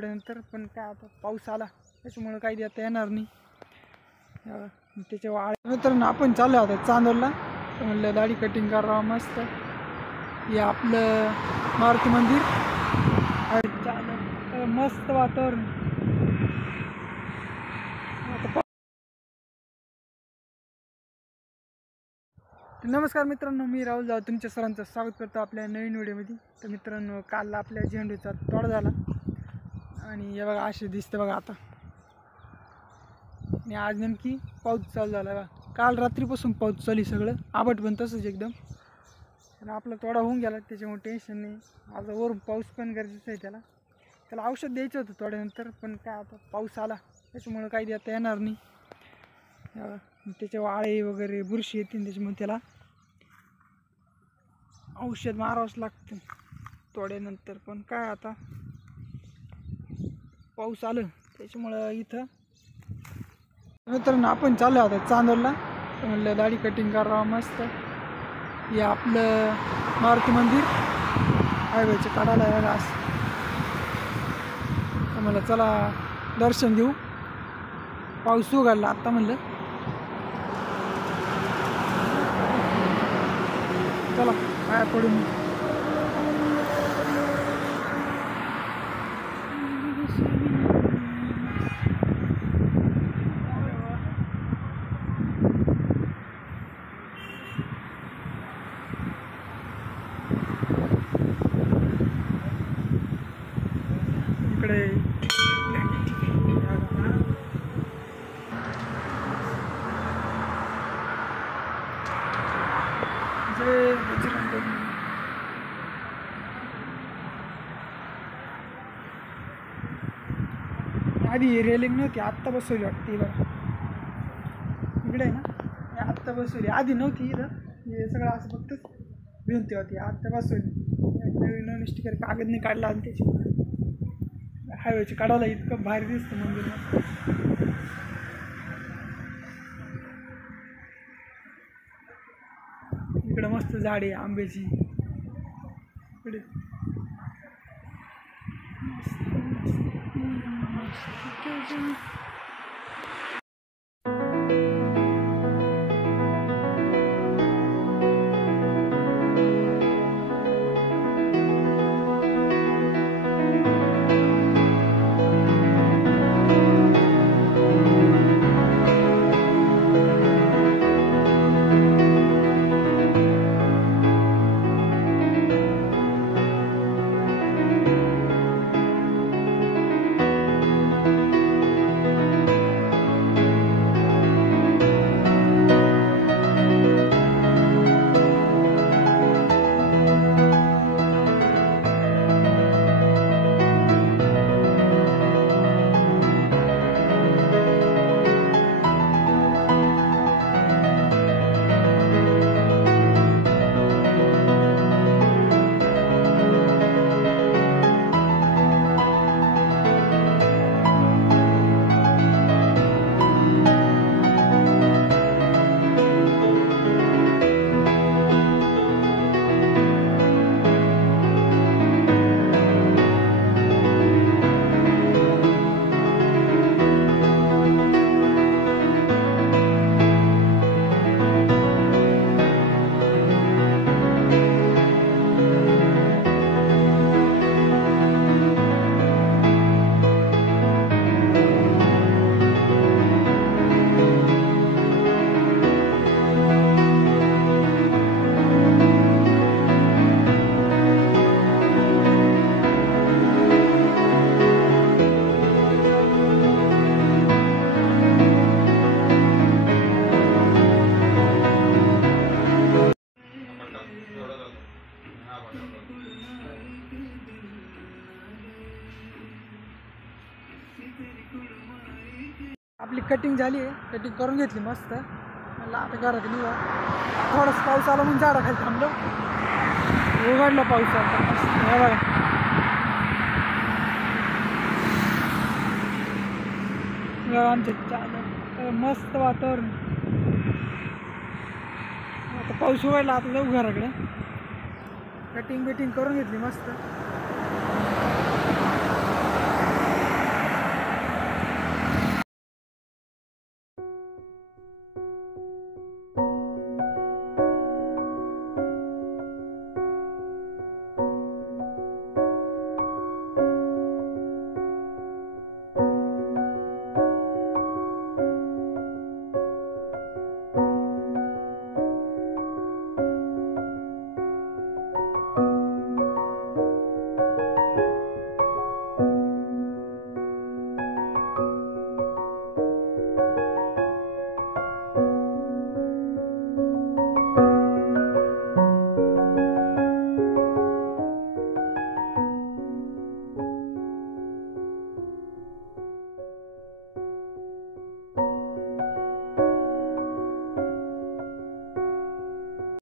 थोड्यानंतर पण काय आता पाऊस आला त्याच्यामुळे काही देता येणार नाही. त्याच्या मित्रांनो आपण चालू आता चांदोडला. म्हणलं दाढी कटिंग करावं मस्त. हे आपलं मारुती मंदिर मस्त वातावरण. नमस्कार मित्रांनो, मी राहुल जाधव तुमच्या सर्वांचं स्वागत करतो आपल्या नवीन व्हिडिओमध्ये. तर मित्रांनो, काल आपल्या झेंडूचा तोडा झाला आणि हे बघा असे दिसते बघा आता. आणि आज नेमकी पाऊस चालू झाला बघा. काल रात्रीपासून पाऊस चालू सगळं आबट पण तसंच एकदम. आणि आपला तोडा होऊन गेला त्याच्यामुळे टेन्शन नाही. आता वरून पाऊस पण गरजेचं आहे. त्याला औषध द्यायचं होतं तोड्यानंतर, पण काय आता पाऊस आला त्याच्यामुळे काही देता येणार नाही. त्याच्या आळे वगैरे बुरशी येतील त्याच्यामुळे त्याला औषध मारावंच लागतं तोड्यानंतर. पण काय आता पाऊस आलं त्याच्यामुळं इथं मित्रांनो आपण चालू आता चांदोडला. म्हणलं दाढी कटिंग करावं मस्त. हे आपलं मारुती मंदिर हायवेच्या काढायला आहे बघा असं. तर म्हणलं चला दर्शन घेऊ. पाऊस उघडला आत्ता म्हणलं चला पाया पडून. इकडे जय बजरंग बली. आधी रेलिंग नव्हती, आत्ता बसवली वाटते बघा. इकडे आहे ना, आत्ता बसवली, आधी नव्हती इथं. हे सगळं असं फक्त भिंती होती, आत्ता बसवली. नवीन स्टिकर कागद नाही काढला आणि त्याची हायवेची काढायला इतकं भारी दिसतं मंदिर. इकडे मस्त झाडे आंब्याची. इकडे आपली कटिंग झाली आहे. कटिंग करून घेतली मस्त. मला आता घरात निघा. थोडासा पाऊस आला म्हणून झाडाखाली थांबलो. उघडला पाऊस आता मस्त. हे बघा आमच्या मस्त वातावरण. आता पाऊस उघडला, आता जाऊ घराकडे. कटिंग बिटिंग करून घेतली मस्त.